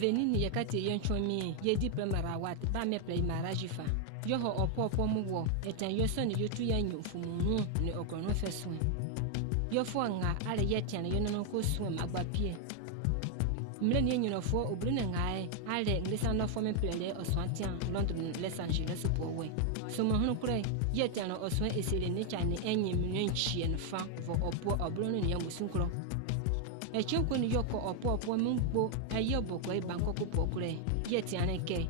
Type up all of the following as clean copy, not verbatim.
Venini yakati yenchwami yedi Prem Rawat ba me play marajifa. Yo ho opo muwo etan yo son yotu yanyu fumunu ne okono feswen. Yo fo nga ale yetian yo no ko swem agbapie. Mle ni nyinofo obrine ngae ale nglisa no fo me plele oswantian London Los Angeles powe. So mo hunu kure yetian oswan esele ne chane enye mnenchie no fa vo opo obrono ne yamusunkro. Echunku ni yoko opo mungbo ayoboko e bankoko pokure yetian ke.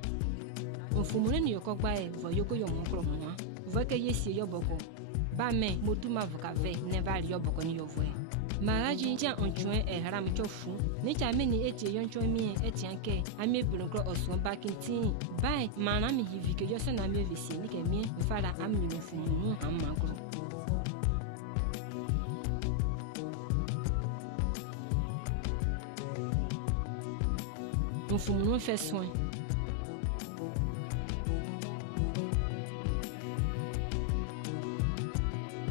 Mfumune ni yoko gbae vo yoko yomunkro mwa. Vo ke yesi yoboko. Ba me moduma vokave ne va yoboko ni yovoe. Maraji tia onchuen e haram chofu ni chame ni etie yonchon mi etianke ami bulonko oswon bakintin bai mana mi hivike yoso na mi visi ni ke mi fara ami no fumu amagro mfumu no fait soin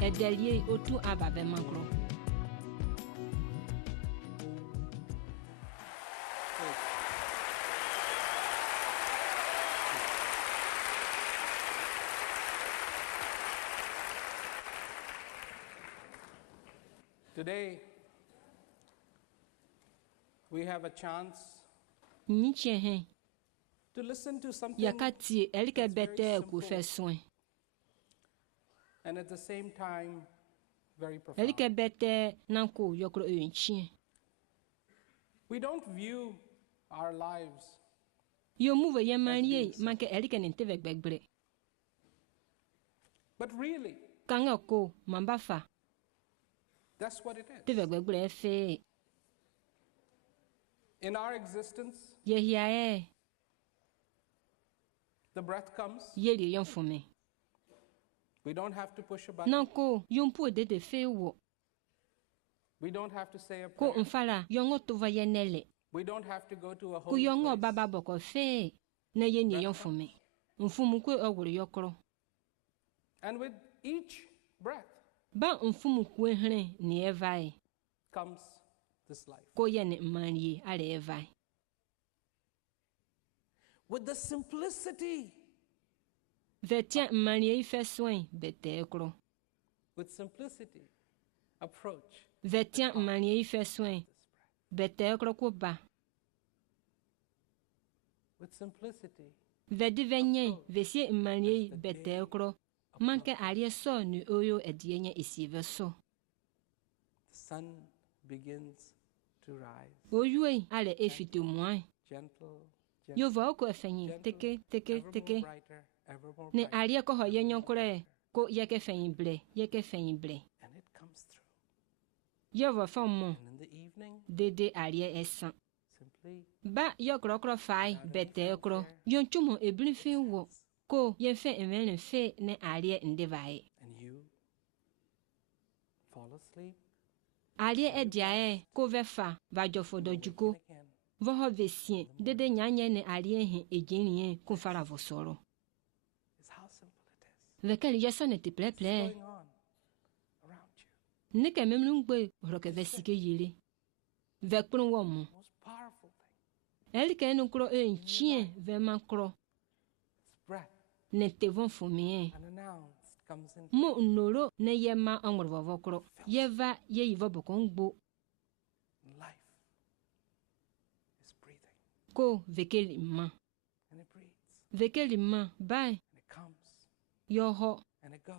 et derrière autour ababe magro. Today, we have a chance to listen to something very simple and at the same time very profound. We don't view our lives but really, that's what it is. In our existence, the breath comes. We don't have to push a button. We don't have to say a prayer. We don't have to go to a holy place. And with each breath comes this life. With the simplicity. With simplicity, approach. With simplicity. The sun begins to rise. Gentle, brighter, ever more ne brighter. aria ko hoyenyon kure ko yeke fein ble And it comes through. Yo famo And in the evening, dede aria esan simply ba yo krokro fai bete kro yon chumo ebrin fin wo ko yen fe enwen fe ne aria ndevai and you fall asleep. Aria ediae ko vefa va jofo dojuko Again. vo ho vesien dede nyanye ne aria hin ejinien kun fara vosoro. It's how simple it is. Lequel yasone te ple What's going on around you? ne ke memlungbe roke vesike yile vekpun wo mo Most powerful thing. elke no kro enchien ve mankro It's breath. ne tevon fumie Unannounced comes in. mo noro ne yema onworo vokro yeva ye yivo bokongbo Life is breathing. ko vekeli ma And it breathes. vekeli ma bai And it comes. yoho And it goes.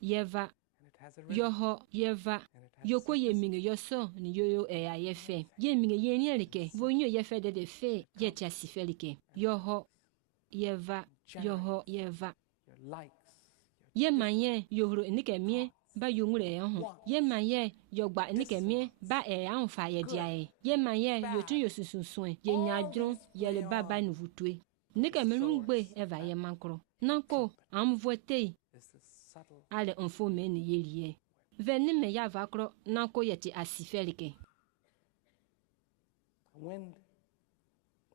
yeva And it has a rhythm. yoho yeva yoko ye minge yoso ni yoyo e ayefe ye minge ye ni elike vonyo ye fe de fe ye ti asifelike yoho yeva yoho yeva Your likes. ye manye yohro enike mie ba yongure ehun ye manye yogba enike mie ba e an fa ye diae ye manye yotun yosusunsun ye nyadron ye le baba ni vutue nike melungbe eva ye mankro nanko am vote Is the subtle. ale onfo me ni yelie veni me ya vakro nanko yeti asifelike Wind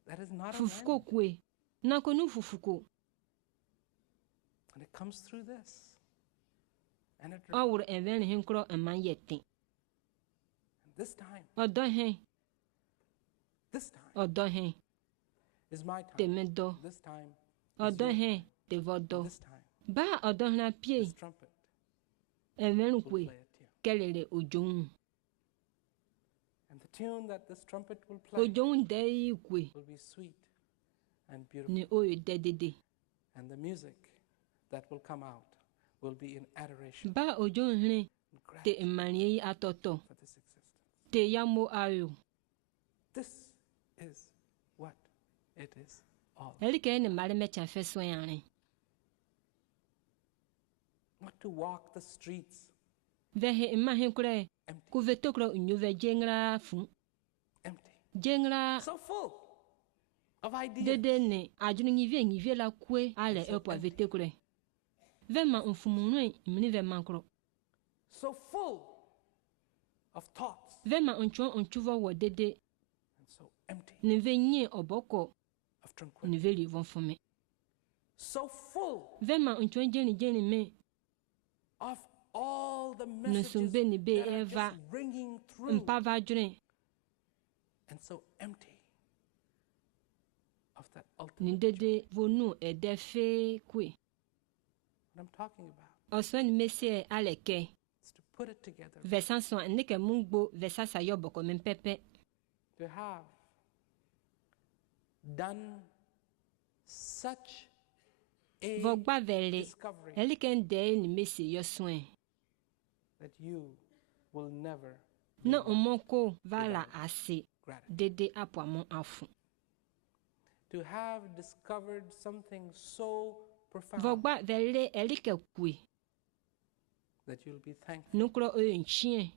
that is not a fufuko wind. kwe nanko nu fufuko And it comes through this. And it awur even hinkro aman yetin this time. odo hen This time. odo hen is my te time. mendo. This time is Odon your he time. te vodo. This time, Ba odon na pie. this trumpet Even will kwe. play a tune. Kelele ojon. And the tune that this trumpet will play Ojon dei kwe. will be sweet and beautiful. Ni oyo dedede. And the music that will come out will be in adoration Ba ojon hne and te gratitude emanie atoto. for this existence. Te yamo ayo. This is what it is all. Elike ne mare mecha fe soyane. Not to walk the streets Vehe imahin kure. empty, Ku vetokro unyuve jengra fu. empty, Jengra so full of ideas. dede ne ajunu nivie la kwe ale epo vetekure. Vema mfumunwe imni vema kro. So full of thoughts Vema onchuvo wo dede and so empty ne venye oboko of tranquility. ne veli von fome. So full Vema onchon jeni me of all the ne messages sumbe ni be that are eva just ringing through, mpava june and so empty of that ultimate ni dede vonu edefe kwe. what I'm talking about. Oswen mese aleke It's to put it together, vesanson neke mungbo vesasa yoboko mempepe. to have done such a Vogba vele discovery eliken de ni mese yoswen. that you will never Na omoko vala ase gratitude. dede apoamon afu. To have discovered something so profound Vogba vele elike kwe that you'll be thankful nukro oyo nchien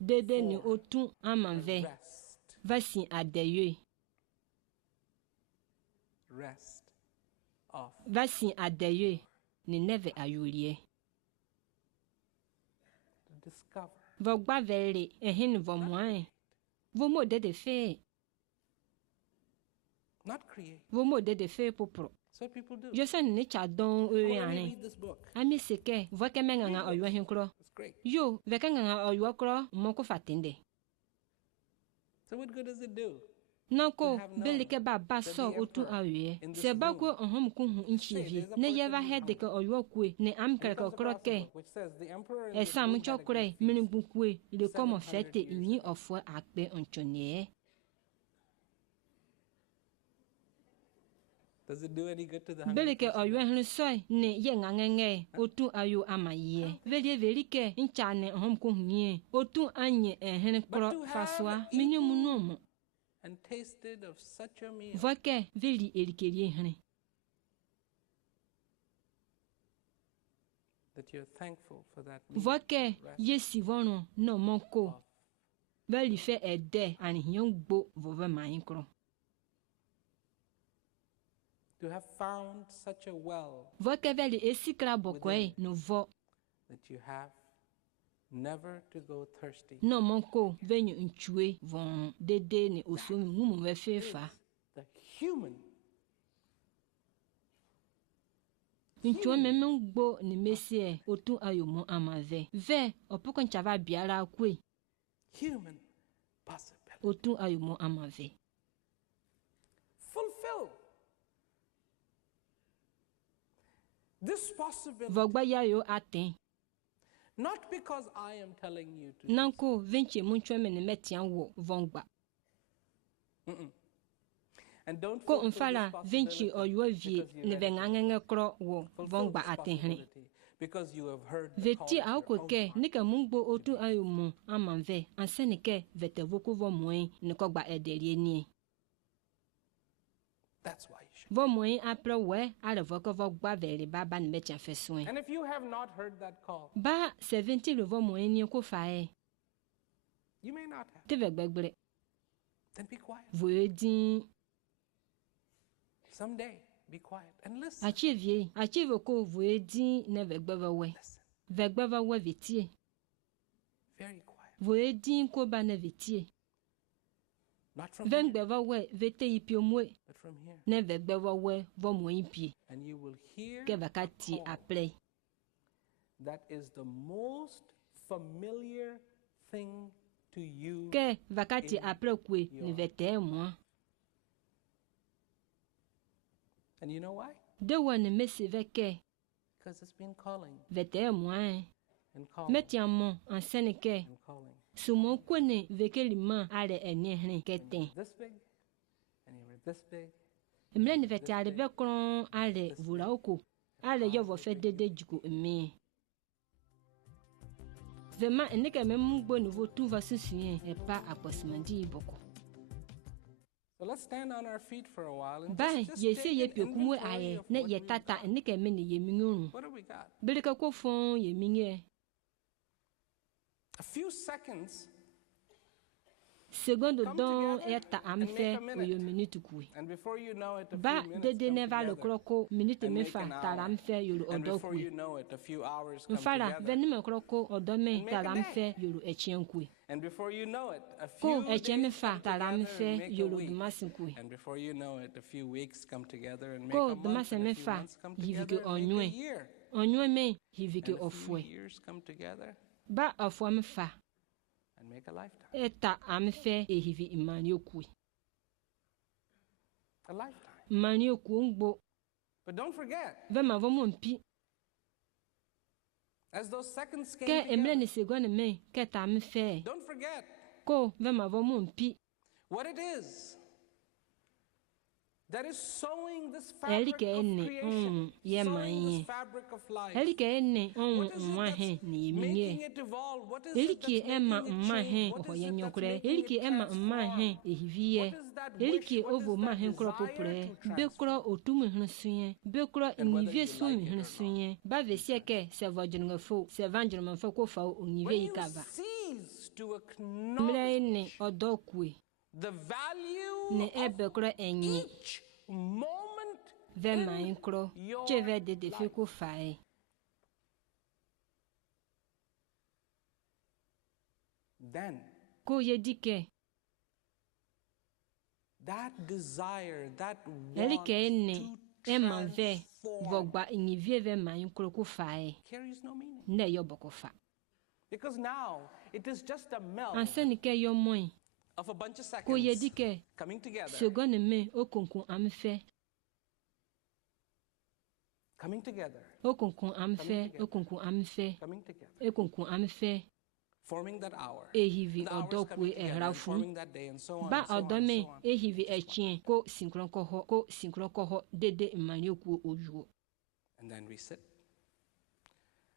dede ni otu amanve rest, vasin adeye rest of vasin adeye ni neve ayolie. to discover Vogba vele ehin vomoin vomo dede fe not create. vomo dede fe popro. So people do. Yosan ni chadon Oh, oyo let me ane read this book. ami seke voke menganga oyo hinkro It's great. yo veke nganga oyo kro moko fatinde So what good does it do? nako belike ba baso otu awie se bagwo ohom ku hu nchivi ne yeva hedeke oyo kwe ne amkere Comes kro across the ke book which says the emperor in this esam room had a chokre great mini feast. bukwe le komo 700 fete years ini ofo akpe onchone. Does it do any good to the hungry Belike person? oyo hnu soy ne ye ngangenge otu ayo amaye velie velike nchane ohom ku hunye otu anye ehne kro faswa minyu munomo And tasted of such a meal voke veli elikerie hne that you're thankful for that meal. voke yesi vono no moko veli fe ede ani hyongbo vove mainkro To have found such a well voke veli esikra bokwe no vo that you have never to go thirsty. no moko venyu nchue von dede ni osomi mumu ve fefa The human nchue memengbo ni mesie otu ayomo amave ve opoko nchava biara kwe human possibility. otu ayomo amave Fulfill this possibility. vogba yayo aten Not because I am telling you to. nanko venche munchwe mene metian wo vongba And don't ko fulfill mfala this venchi possibility oyo vie because you ne read it. vengangenge kro wo Fulfill vongba this aten hne possibility because you have heard the call veti of your auko own ke heart. nika mungbo otu ayomo amanve ansenike vete voko vo moin ne kogba edelie ni That's why you should. vo moin apre we ale voko vogba vele baba ne metia feswen And if you have not heard that call, ba 70 le vo moin ni ko fae you may not have. te vegbegbre Then be quiet. vo edin Someday, be quiet and listen. achie ko vo edin ne vegbeva we Listen. vegbeva we vetie Very quiet. vo edin ko ba ne vetie Not from here, vengbeva we vete ipiomwe but from here. ne vegbeva we vo moin pie And you will hear ke a vakati call apre that is the most familiar thing to you. ke vakati apre kwe your ne vete moi And you know why? De one messe veke. Because it's been calling Vete moi. and calling Metiamo en seneke. and calling. Sumo kone veke lima ale enehne keten. This big, and you were this big. Mlen vete ale bekron ale vulaoko. Ale yovo fe dede juko me. Vema eneke même bon nouveau tout va se suivre et pas à possibilite boko. So let's stand on our feet for a while and Ba just ye take se ye an pekumu inventory aye of na what ye we've tata got. eneke me ne ye mingunu. What do we got? Belika ko fon ye minge. A few seconds, Secondo Come don together eta and make amfe a minute. oyo minute kui. and before you know it, a Ba few minutes dede come neva le together. kroko minute and me make fa an hour. taramfe yoro And odo before you kui. know it, a few hours come Mfala together. veni me kroko odo me And make a taramfe yoro echien kui. And before you know it, a Ko few echien me days fa come together and taramfe make a yoro week. dumasin kui. And before you know it, a few weeks come together and make Ko a month. dumasin And me a few fa months come yivike together and make a onywe. year. Onywe me yivike And a few ofwe. years come together Ba ofwa me fa and make a lifetime. eta amfe ehivi imani okui. A lifetime. Mani oku ngbo But don't forget, vema vomo mpi as those seconds came ke emle together, ni segonde me ke ta amfe don't forget ko vema vomo mpi what it is that is sewing this fabric elike of ene creation, ye sewing manye this fabric of life. elike ene What is it nwa he that's ni making yeminye it evolve? What is it elike that's ema making it mma change? he What oho is it ye that's nyokre making elike it ema mma he transform? ehiviye What is that wish? elike What ovo is ma that he kro desire popre to be transform? kro otum hnusuye be kro And whether inivie you sun like it or not. hnusuye ba vesie ke se vojinga fo se vanjirma fo ko fa When onivie you ikava cease to mle ne acknowledge odokwe the value ne of ebe kro enyi each moment ve in ma nkro your cheve de de fi life, ko fae then ko ye dike that desire, that want elike ene to ema ve transform vogba inivie ve ma nkro ko fae carries no meaning. ne yo boko fa Because now it is just a meld ansani ke yo moy of a bunch of ko ye seconds dike coming together, segonde me okunkun amfe coming together, okunkun amfe okunkun amfe coming together, okunkun amfe forming that hour. ehivi The hours odokwe coming together and ehrafu forming that day, and so on, ba and so on, and odome so on. ehivi echien ko sinkron koho dede manioku ojuo And then we sit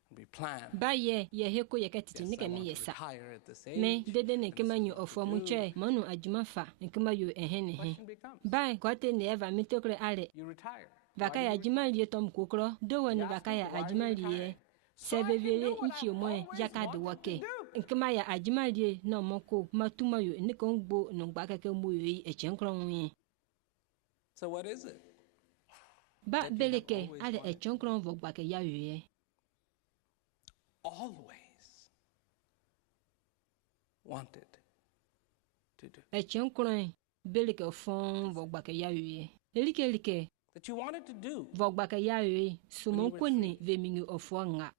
and we plan. ba ye heko ye katiti Yes, ne I ke me want to yesa retire at this me age. dede ne and ke this is manyo what ofo we mu do. che manu ajuma fa nke ma yo ehene he Question becomes, ba kote ne eva mitokre ale you retire. vakaya ajima lie tom kokro do woni vakaya ajima lie sebebele nchi omo jaka de woke nkema ya ajima lie no moko matuma yo ne ko ngbo no gba keke mo yo yi echenkro nwi So what is it? ba beleke ale echenkro vo gba ke ya yo ye Always wanted to do. echenkro beleke fon vo gba ke ya yo ye elike That you wanted to do. vo gba ke ya yo yi sumo konni ve mingi ofo nga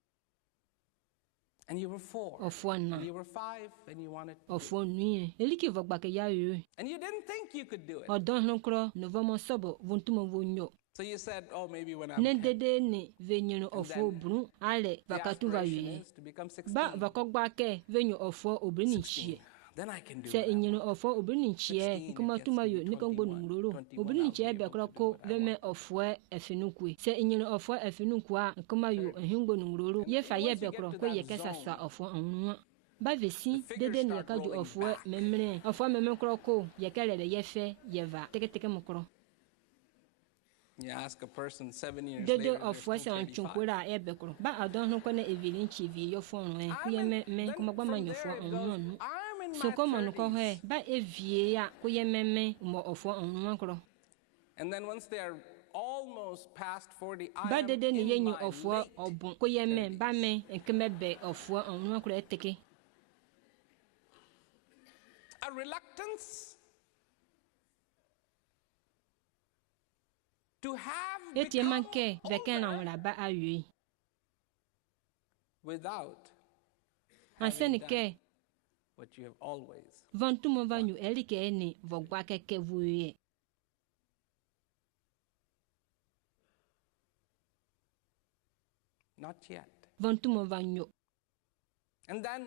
And you were 4. ofo na And you were 5. And you wanted to do. ofo nui elike vo gba ke ya yo And you didn't think you could do it. odon hnkro no vo mo sobo vontumo vo nyo So you said, oh, maybe when I'm ne 10. dede ne venyo ofo then brun ale The vakatu va aspiration ye is to become 16. ba vakogba ke venyo ofo obrini 16. chie Then I can do se it. inyo ofo obrini chie 16, nkuma it tuma gets to yo be ne kongbo 21, numroro 21, obrini I'll chie be be able to do kroko what I veme want. ofo efinukwe se inyo ofo efinukwe a nkuma yo ehingbo numroro ye fa ye be kroko ye kesasa ofo onwa ba vesi dede ne yakaju ofo memre ofo memre kroko ye kelele ye fe ye va teke mukro You ask a person 7 years dede later, they're ofo se still on 25. chunkura ebe kro ba adon ho kone evilin chivi yo fon ren kuye me kuma gba manyo fo onnu I'm in so my ko manu ko 30s. he ba evie ya kuye meme mo ofo onnu kro And then once they are almost past 40, I ba am dede ni in yenyu my ofo late obun kuye me 30s. ba me nkeme be ofo onnu kro eteke A reluctance to have etie become manke veken na older wala ba ayi without anseni having ke done what you have always. vantu mo vanyu elike eni vogba keke vuye Not yet. Vantumo vanyo. And then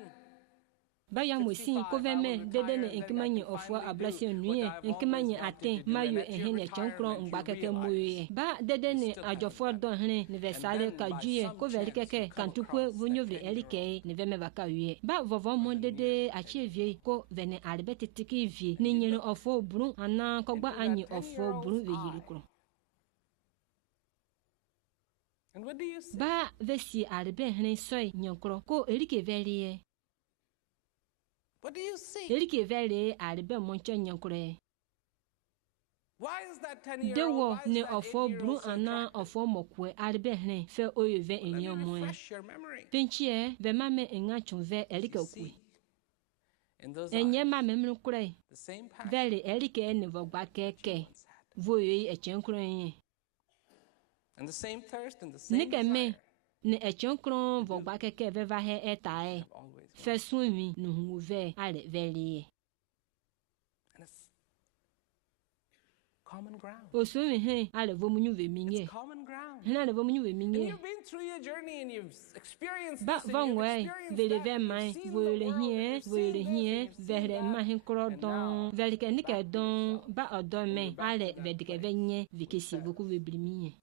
Baya mosin koveme dedene enkimanyi ofo ablasi nuye enkimanyi aten mayo ehene chonkron ngbakeke moye ba dedene ajofo don hene universale kajuye koveli keke kantukwe vonyovre elike ne veme bakawie ba vovo mo dede achevie ko vene albete tiki vie ni nyene ofo brun ana kogba anyi ofo brun veyirukro. And what do you say? Ba vesi albe hene soy nyankro ko elike velie. What do you see? Elike vele albe moncho nyankre. Why is that 10-year-old? Dewo Why is ne that ofo 8-year-old brun so ana attractive? ofo mokwe albe hene fe oyeve Let me enyomo. refresh your memory. Pinchie ve mame enga chonve elike You kwe. see, in those Enye eyes, mame mnukure. the same passion Vele elike ne vogba keke. once had, Voye echenkro enye. and the same thirst and the same Nike me desire ne echenkro vogba keke veva he etae. have always wanted. Fe sunmi nuhuve ale vele. And it's common ground. Osumi he ale vomunyu ve minye. It's common ground. Hena le vomunyu ve And minye. you've been through your journey and you've experienced Ba this and van you've way experienced vele that ve and mai you've seen the voele world and hie you've voele seen this hie and you've seen vele ma that. hin kro And don now, vele ke nike back to don yourself. ba odon And me you're back ale to that vedike place. venye vikisi said, voku ve blimi.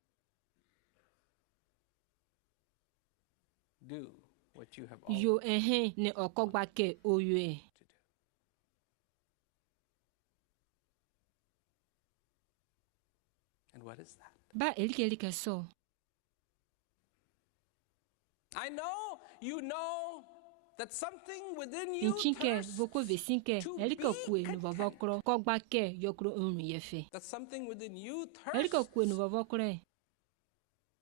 Do what you have always Yo ne okogba ke oyoe. to do. And what is that? Ba elike so. I know you know that something within you Inchinke thirsts voko vesinke to elike be kwe no content. vovokro kogba ke yokro unu yefe. That something within you Elike thirsts kwe no vovokro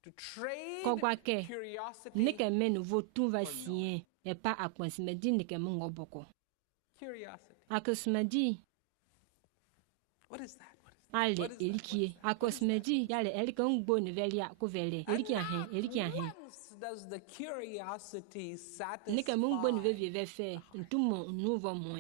to trade kogba ke curiosity. nike me no votu vasien e pa akwansimedi nike mu ngoboko. Curiosity. Akosmedi What is that? ale What is that? elikie akosmedi yale elike ngbo ne velia ko vele elike ahen elike ahen Once does the curiosity nike mu ngbo ne satisfy? vevie vefe ntumo nuvo mo.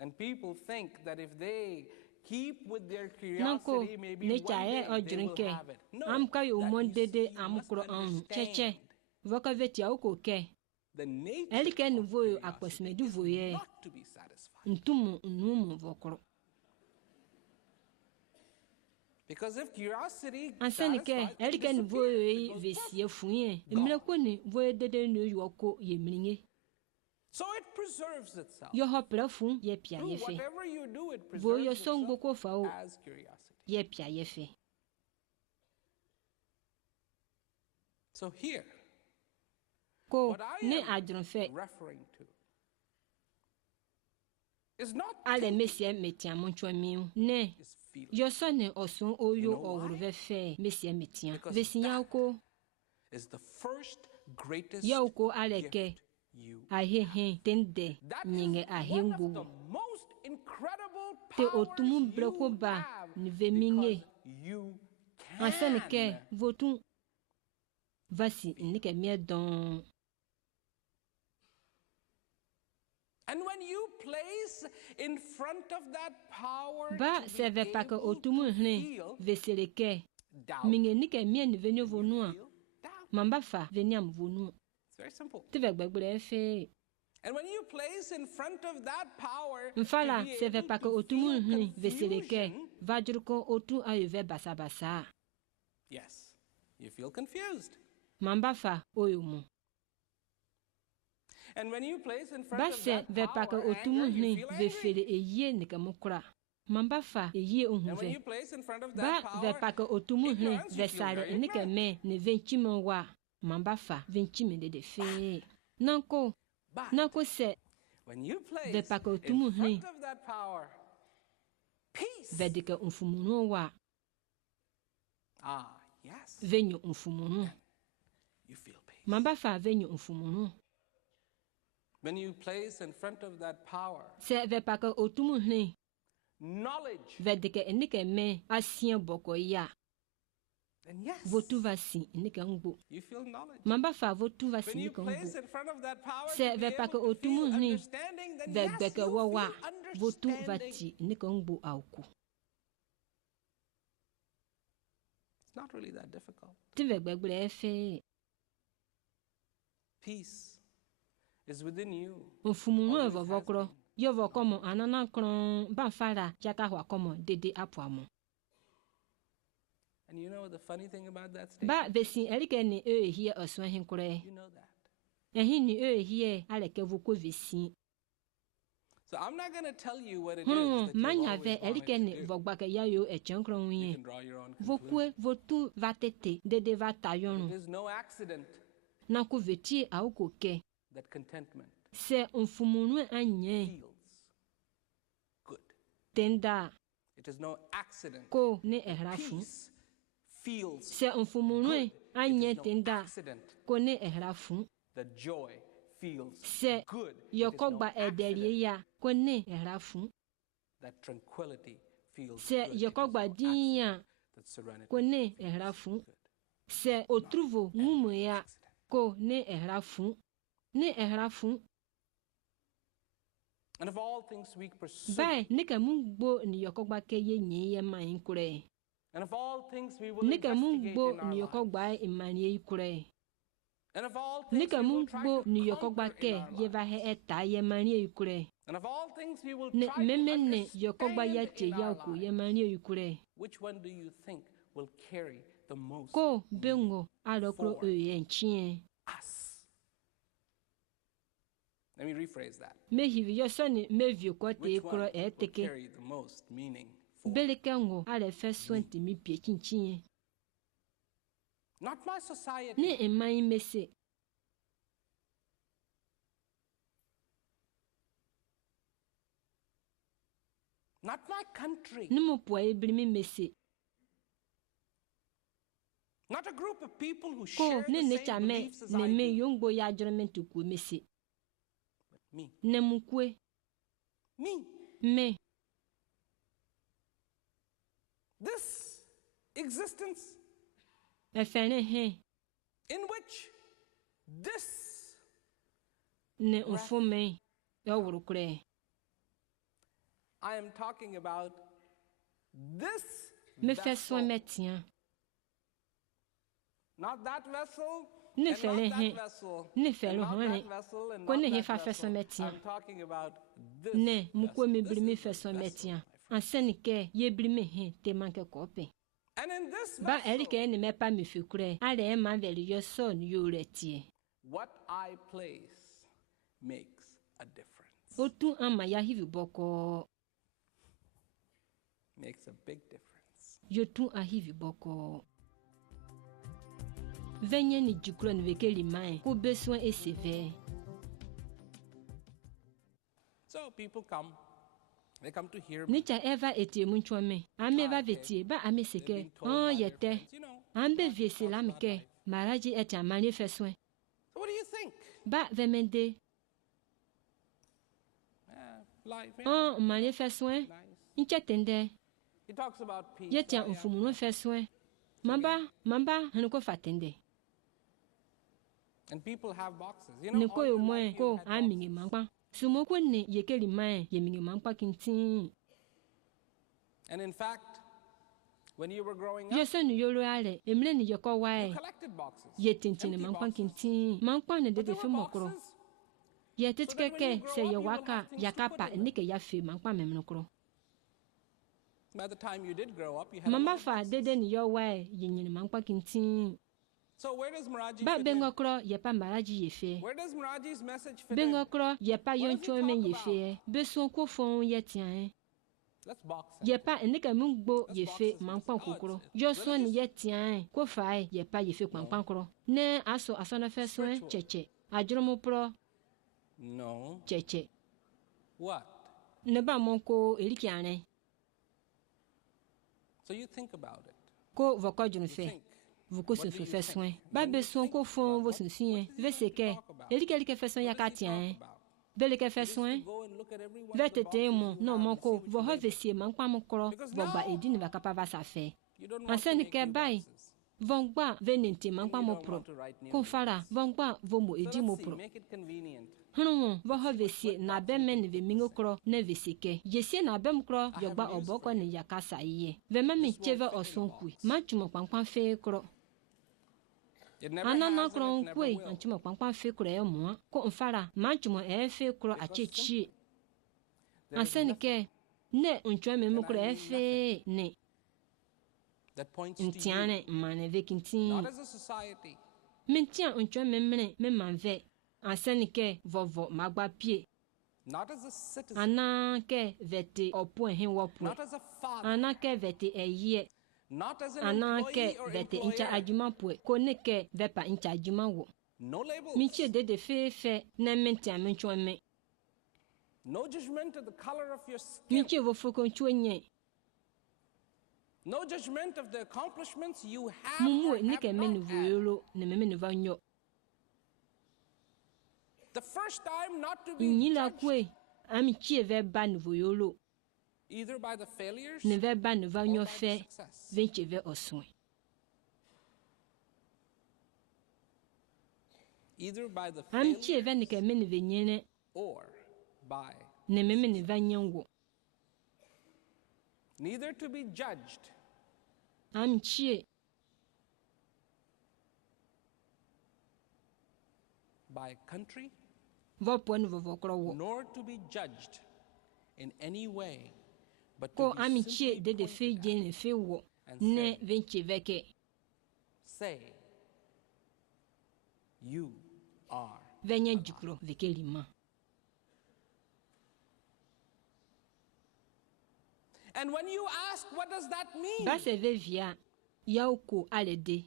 And people think that if they keep with their Nanko curiosity, maybe ne one chae day they will ojrinke have it. No, am kayo that mon you dede see, am you must kro anu cheche understand voka veti auko ke the nature elike of nu voyo curiosity akosmedi is voye not to be satisfied. ntumo numu vokro. Because if curiosity Ansenike satisfies, it elike nu voyo disappears. It goes vesie purple. funye emleko ni voye dede nu yoko yemringe So it preserves itself. yo hopra fun ye pia Through yefe whatever you do, it voyo preserves songo itself ko fao as curiosity. ye pia yefe. So here, Ko what I ne am adronfe referring to is not ale thinking, mesie metia monchwa miu ne is feeling. yo sone osun oyo You know owru why? vefe mesie metia Because vesinya that ko is the first greatest ya ko aleke gift you. ahehe tende That is nyinge one of the ahengbo most incredible te powers otumu breko you ba have ni veminge because you ansenike can. votu vasi nike mie don. And when you place in front of that power Ba to be seve paka able otumu to hne feel veseleke doubt, minge nike mie ni venyo you vonua feel doubt. mamba fa veniam vonu It's very simple. teve gbegbere fe. And when you place in front of that power Mfala to be seve able paka to otumu feel hne veseleke confusion, vajruko otu ayove basabasa yes, you feel confused. mamba fa oyomo. And when you place in front Ba of se that ve paka power otumu anger, you hne feel angry. vefele eye nika mukura mamba fa eye And when ohuve. you place in front of Ba that ve power paka otumu hne ignorance, you feel vesare very nike ignorant. me ne venchime wa mamba fa venchime de fe. Nanko But se when you place ve paka in otumu hne front of that power peace, vedike mfumunu wa yes, venyo mfumunu you feel peace. mamba fa venyo mfumunu. When you place in front of that power Se ve paka otumu hne knowledge, vedike nike me asien boko ya then yes, votu vasi nike ngbo you feel knowledge. mamba fa votu vasi When you nike place ngbo in front of that power se to be ve able paka to feel otumu hne understanding, then ve yes, beke you wawa feel votu understanding. vati nike ngbo auku It's not really that difficult. tive gbegbere fe. Peace is within you. Mfumunu evovokro. Yovo komo anana kron banfara jaka hwa komo dede apuamo. And you know the funny thing about that Ba statement? vesin erike ni hie oswan hinkure. You know that. Ehin ni hie aleke voko vesin. So I'm not going to tell you what it is Hunu that you've manya always ve wanted erike to ni do. vogbake yayo echenkron You wiye. can draw your own Vokwe conclusion. votu vatete dede vatayonu. It is no accident Na ku veti auko ke. that contentment Se mfumunu anye feels good. tenda It is no accident. ko ne ehrafu. Peace feels Se mfumunu good. It anye is no tenda accident ko ne ehrafu. that joy feels Se good. It is no yokogba edeliye ya ko ne ehrafu. that tranquility feels Se good. It is yokogba no dinya accident that serenity ko ne feels ehrafu. good. Se otruvo ngumu ya Accident. ko ne ehrafu. Ne ehrafu. And of all things we pursue, Bai nika mungbo ni yokogba ke ye nye ye ma inkure. and of all things we will Nika investigate mungbo in our ni lives, yokogba imanye ikure. and of all things Nika we will try mungbo to ni yokogba conquer in ke our ye va lives, he eta ye manye ikure. and of all things we will Ne try to memene yokogba ya understand che in ya our ku ye lives, manye ikure. which one do you think will carry the most Ko bengo alokro for oye nchie. us? Let me rephrase that. Me hivi yo soni me vio ko te Which one ikuro will teke. carry the most meaning for? Beleke ngo ale fe swenti mi pie chinchie. Not my society, Ne emai mese. not my country, Ne mo po ebri mi mese. not a group of people who Ko share ne the ne same chame beliefs as ne I me do. yongbo ya jurement ku mese. Me. Ne mukwe Me. me This existence efene he in which this ne mfume ya wurukure. I am talking about, this Me fe vessel, so metia. not that vessel, Ne and fele not he that vessel, ne and fele not hone. that vessel, and Ko not ne he that fa fe so vessel. metia. I'm talking about this Ne mukwe vessel. me This bri mi is fe the so vessel, metia. my friend. Anseni ke ye bri me he te manke kope. And in this Ba vessel, erike ne me pa mi fikure. Ale e ma veli yo son yo retie. what I place makes a difference. Otu ama ya hivi boko. Makes a big difference. Yo tu a hivi boko. Venye ni jukro ni vekeli mai. Ko besoin e seve. So people come, they come to hear me. Nicha eva etie munchome. Ame va vetie ba ame They've seke. been told by their Yete. friends, you know, Ambe Margie vie se talks la about mike. life. Maraji ete amani fe soin. So what do you think? Ba vemende. Life, yeah, Mani fe soin. nice. Inche tende. He talks about peace. Yete Oh, yeah. mfumuno fe soin. Mamba hanuko fatende. And people have boxes. You know, Ne all ko your yo life moe you've ko had amingi boxes. mankwa. Sumoko ne yekeli mai yemingi mankwa kintin. And in fact, when you were growing Yo up, sonu yoro ale. Emle ni yoko you wae. collected boxes. Ye tintine Empty mankwa boxes. kintin. Mankwa ne But dede there fe were mokro. boxes Ye so that when tetkeke you grow se up, ye you will waka have things to put yakapa in them. nike ya fe mankwa memnokro. By the time you did grow up, you had a Mama lot of fa boxes. dede ni yo wae yenyini mankwa kintin. So where does Maraji Ba fit in? bengokro ye pa maraji ye fe. Where does Maraji's message fit in? Bengokro ye pa What does he yoncho men talk ye about? fe. Beson ko fon ye tian. Let's box Ye it. pa enike mungbo Let's ye box fe this mankwa message. Oh, kokoro. it's Yo son religious? ye tian. Ko fae ye pa ye fe kwankwan kro. Ne aso asona fe soen Spiritual. cheche. Ajromo pro No. cheche. What? Ne ba monko elikiane. So you think about it. Ko voko junu You fe. think. Vuko What se do fe you fe think? soen. And Ba when you beson think ko about fon vo what sun is sien. he Ve going to seke. talk about? Elike fe son What ya does he talk katian. about? Belike fe It is to soen. go and look at every one of Ve the tete boxes mo you no have and see monko which vo you ho label. vesie mankwa mokro. Because Vo ba now edini va kapa va sa fe. you don't want to Anseni make ke new bai. boxes. Vongba venente And mankwa you mo don't pro. want to write new Konfara labels. vongba vo mo So edi mo let's see, pro. make it convenient. Hunu vo ho Let's see vesie what na box be we men can ve put mingo this in. kro ne vesike. Yesie na bem kro I have yogba news oboko for ne you. yakasa iye. Ve mami This won't cheve fit in a osonkui. box. Manchumo kwankwan fe kro. It never Ana has na and it kron never kwe will. anchuma kwankwan fe kro e mo ko mfara manchumo e fe kro achechi There is aseni ke ne unchwa me mu And I kro e mean fe ne that points to you, ntiane mane vekintin not as a society, mentia unchwa me mene me manve aseni ke vovo magba pie not as a citizen, ana ke vete opo hin wopo not as a father, ana ke vete eye not as an ana ke employee or vete incha employer. ajuma po ko ne ke vepa incha ajuma wo No labels, minchie de fe fe na mentia menchwa me no judgment of the color of your skin, minchie vo foko nchwenye no judgment of the accomplishments you have mumu or ni have ke not menu had. voyolo ne menu vanyo The first time not to be nyila judged kwe amichie ve ba nu voyolo either by the failures ne ve ba nu or vanyo by the fe success. venche ve oswe Either by the amichie failures ve ni ke menu venyene or by, ne menu vanyanwo neither to be judged amichie by country, vopo nu vovokro wo nor to be judged in any way, but ko to be amichie simply de fe pointed je at, ne fe wo and ne say, venche veke say, you are. venye jukro veke lima And when you ask, what does that mean? ba se ve via yauko alede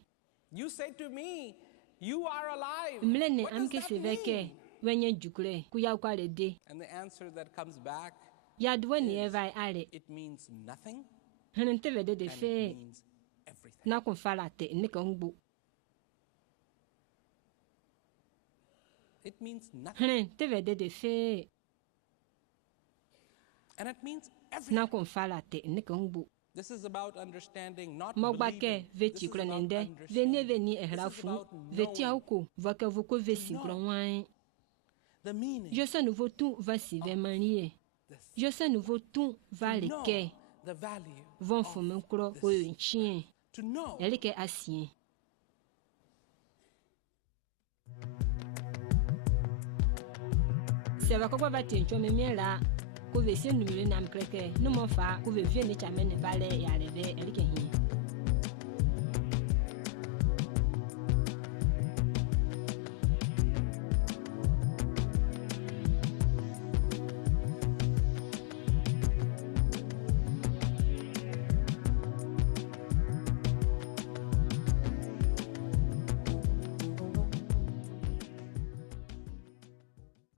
You say to me, you are alive. mlene What does amke that se veke mean? venye jukre ku yauko alede And the answer that comes back, yadwe ni eva ale it means nothing hanente ve de and it fe means everything. na kun falate ne kan gbo It means nothing hanente ve de fe and it means everything. na kun falate ne kan gbo This is about understanding, not mogbake believing. ve This ti is kro about nende understanding. venie veni This is ehrafu about ve ti knowing auko vaka voko ve sinkro wan the meaning, je sais nouveau tout va si ve manie this, je sais nouveau tout va le know ke the value, von fome kro o nchien to know. ele ke asien se va ko ba ti ncho me miela ko ve se numere nam kreke no mo fa ko ve vie ni chamene vale ya le ve ele ke hin